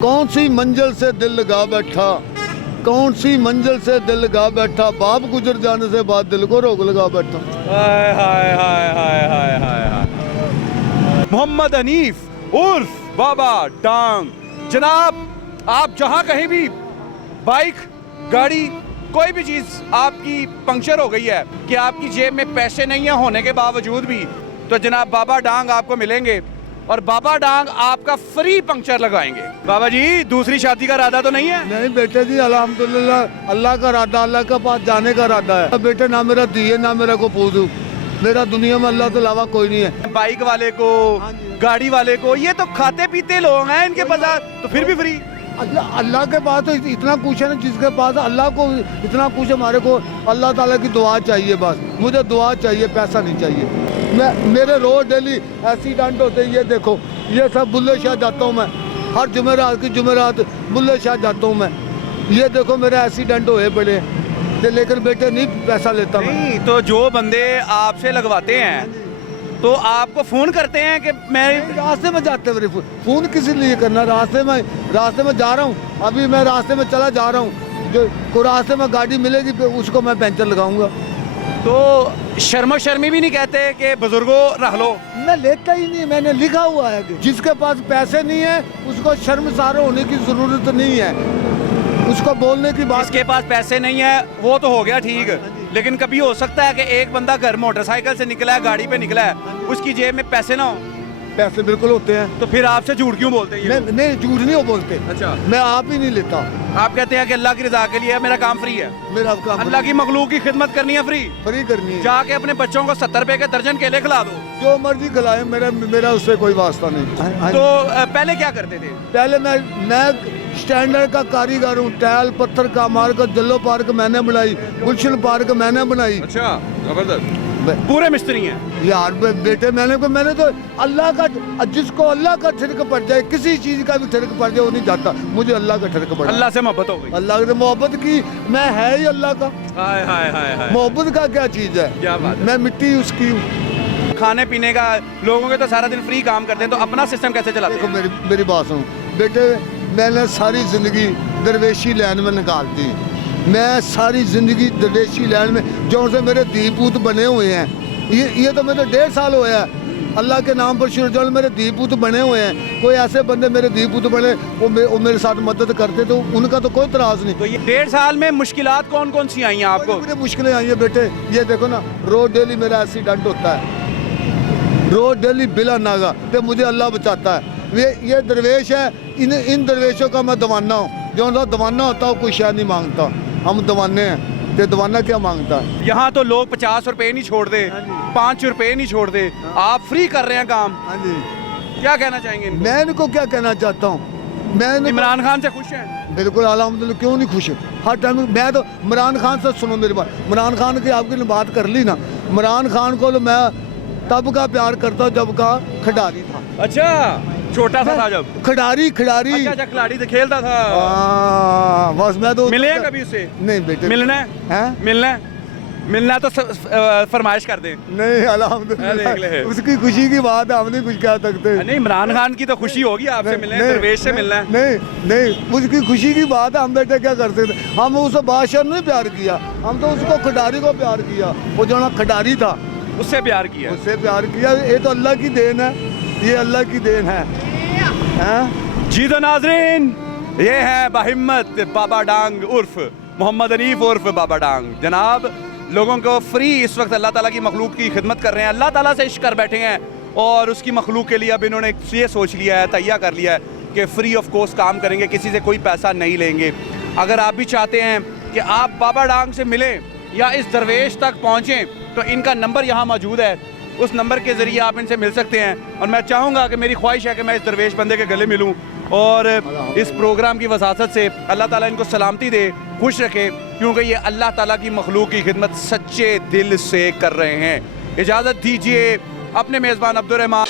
कौन सी मंजिल से दिल लगा बैठा, कौन सी मंजिल से दिल लगा बैठा, बाप गुजर जाने से बाद दिल को रोक लगा बैठा। हाय हाय हाय हाय हाय हाय हाय। मोहम्मद हनीफ उर्फ बाबा डांग। जनाब, आप जहां कहीं भी बाइक, गाड़ी, कोई भी चीज आपकी पंक्चर हो गई है कि आपकी जेब में पैसे नहीं है होने के बावजूद भी, तो जनाब बाबा डांग आपको मिलेंगे और बाबा डांग आपका फ्री पंक्चर लगाएंगे। बाबा जी, दूसरी शादी का इरादा तो नहीं है? नहीं बेटे जी, अल्हम्दुलिल्लाह अल्लाह का इरादा, अल्लाह के पास जाने का इरादा है। बेटे ना मेरा दिए ना मेरा को पूछू, मेरा दुनिया में अल्लाह के अलावा कोई नहीं है। बाइक वाले को, गाड़ी वाले को, ये तो खाते पीते लोग हैं, इनके पास तो फिर भी फ्री। अल्लाह के पास तो इतना कुछ है ना, जिसके पास अल्लाह को इतना कुछ, हमारे को अल्लाह ताला की दुआ चाहिए। बस मुझे दुआ चाहिए, पैसा नहीं चाहिए। मेरे रोज डेली एक्सीडेंट होते हैं। ये देखो, ये सब बुल्ले शाह जाता हूँ मैं, हर जुमेरात की जुमेरात बुल्ले शाह जाता हूँ मैं। ये देखो मेरे एक्सीडेंट हुए बड़े, लेकिन बेटे नहीं पैसा लेता नहीं, तो जो बंदे आपसे लगवाते हैं तो आपको फोन करते हैं कि मैं रास्ते में जाते मेरे फोन किसी लिए करना, रास्ते में जा रहा हूँ, अभी मैं रास्ते में चला जा रहा हूँ, जो को रास्ते में गाड़ी मिलेगी उसको मैं पंचर लगाऊंगा। तो शर्मो शर्मी भी नहीं कहते कि बुजुर्गों रख लो? मैं लेता ही नहीं, मैंने लिखा हुआ है कि जिसके पास पैसे नहीं है उसको शर्मसार होने की जरूरत नहीं है, उसको बोलने की बात। जिसके पास पैसे नहीं है वो तो हो गया ठीक, लेकिन कभी हो सकता है कि एक बंदा घर मोटरसाइकिल से निकला है, गाड़ी पे निकला है, उसकी जेब में पैसे ना हो। पैसे बिल्कुल होते हैं। तो फिर आपसे झूठ क्यों बोलते हैं ये लोग? नहीं, झूठ नहीं हो बोलते। अच्छा, मैं आप ही नहीं लेता। आप कहते हैं कि अल्लाह की रजा के लिए मेरा काम फ्री है, मेरा काम अल्लाह की मखलूक की खिदमत करनी है फ्री करनी है। जाके अपने बच्चों को 70 रुपए के दर्जन केले खिला दो, जो मर्जी खिलाए, मेरा उससे कोई वास्ता नहीं। तो पहले क्या करते थे? पहले मैं स्टैंडर्ड का कारीगर हूँ। टाइल पत्थर का मार्केट, जल्लो पार्क मैंने बनाई, गुलशन पार्क मैंने बनाई। अच्छा, जबरदस्त, पूरे मिस्त्री हैं यार। बेटे मैंने तो अल्लाह का, जिसको अल्लाह का ठिरक पड़ जाए, किसी चीज का भी ठिरक पड़ जाए वो नहीं जाता। मुझे अल्लाह का ठिरक पड़ा, अल्लाह से मोहब्बत हो गई। अल्लाह से मोहब्बत की, मैं है ही अल्लाह का। हाय हाय हाय हाय, मोहब्बत का क्या चीज है? क्या बात है? मैं मिट्टी उसकी हूँ। खाने पीने का लोगों के तो सारा दिन फ्री काम करते हैं, तो अपना सिस्टम कैसे चलाते देखो हैं? मेरी बात सुनो बेटे, मैंने सारी जिंदगी दरवेशी लाइन में निकाल दी। मैं सारी जिंदगी दरवेशी लाइन में, जो से मेरे धी पूत बने हुए हैं, ये तो मेरे 1.5 साल हुआ है अल्लाह के नाम पर शुरू, मेरे धी पूत बने हुए हैं। कोई ऐसे बंदे मेरे धी पूत बने, वो मेरे साथ मदद करते, तो उनका तो कोई तराज नहीं। तो ये 1.5 साल में मुश्किलात कौन कौन सी आई हैं आपको? मुझे मुश्किलें आई हैं बेटे। ये देखो ना, रोज डेली मेरा एक्सीडेंट होता है, रोज डेली बिला नागा, तो मुझे अल्लाह बचाता है। ये दरवेश है, इन दरवेशों का मैं दवाना हूँ। जो दवाना होता है वो कोई शायद नहीं मांगता, हम दवाने हैं। तो दवाना क्या मांगता है? यहाँ तो लोग 50 रुपए नहीं छोड़ते, 5 रुपए नहीं छोड़ते, आप फ्री कर रहे हैं काम। हाँ जी, क्या कहना चाहेंगे इनको? मैं इनको क्या कहना चाहता हूँ, मैं इमरान खान से खुश हैं? बिल्कुल अल्हम्दुलिल्लाह, क्यों नहीं खुश? हर टाइम मैं तो इमरान खान से, सुनो मेरी बात, इमरान खान की आपकी बात कर ली ना, इमरान खान को मैं तब का प्यार करता हूँ जब का खिडारी था। अच्छा, छोटा सा था जब खिडारी। अच्छा, खिलाड़ी से खेलता था। बस मैं तो मिले हैं कभी उससे? नहीं बेटे। मिलना है? मिलना तो फरमाइश कर दे। नहीं, अल्हम्दुलिल्लाह, उसकी खुशी की बात है, हम नहीं कुछ कह सकते। नहीं, इमरान खान की तो खुशी होगी आपसे मिलने, दरवेश से मिलना है। नहीं, उसकी खुशी की बात है, हम बेटे क्या कर सकते। हम उसे बादशाह ने प्यार किया, हम तो उसको खिडारी को प्यार किया। वो जो ना खिडारी था, उससे प्यार किया। उससे प्यार किया। ये तो अल्लाह की देन है, ये अल्लाह की देन है। जी तो नाज़रीन, ये है बाहिम्मत बाबा डांग उर्फ मोहम्मद हनीफ उर्फ बाबा डांग। जनाब, लोगों को फ्री इस वक्त अल्लाह ताला की मखलूक की खिदमत कर रहे हैं, अल्लाह ताला से इश्क कर बैठे हैं और उसकी मखलूक के लिए अब इन्होंने ये सोच लिया है, तैयार कर लिया है कि फ्री ऑफ कॉस्ट काम करेंगे, किसी से कोई पैसा नहीं लेंगे। अगर आप भी चाहते हैं कि आप बाबा डांग से मिलें या इस दरवेश तक पहुँचें, तो इनका नंबर यहाँ मौजूद है, उस नंबर के ज़रिए आप इनसे मिल सकते हैं। और मैं चाहूँगा कि मेरी ख्वाहिश है कि मैं इस दरवेश बंदे के गले मिलूँ और इस प्रोग्राम की वसासत से अल्लाह ताला इनको सलामती दे, खुश रखे, क्योंकि ये अल्लाह ताला की मखलूक की खिदमत सच्चे दिल से कर रहे हैं। इजाज़त दीजिए, अपने मेज़बान अब्दुल रहमान।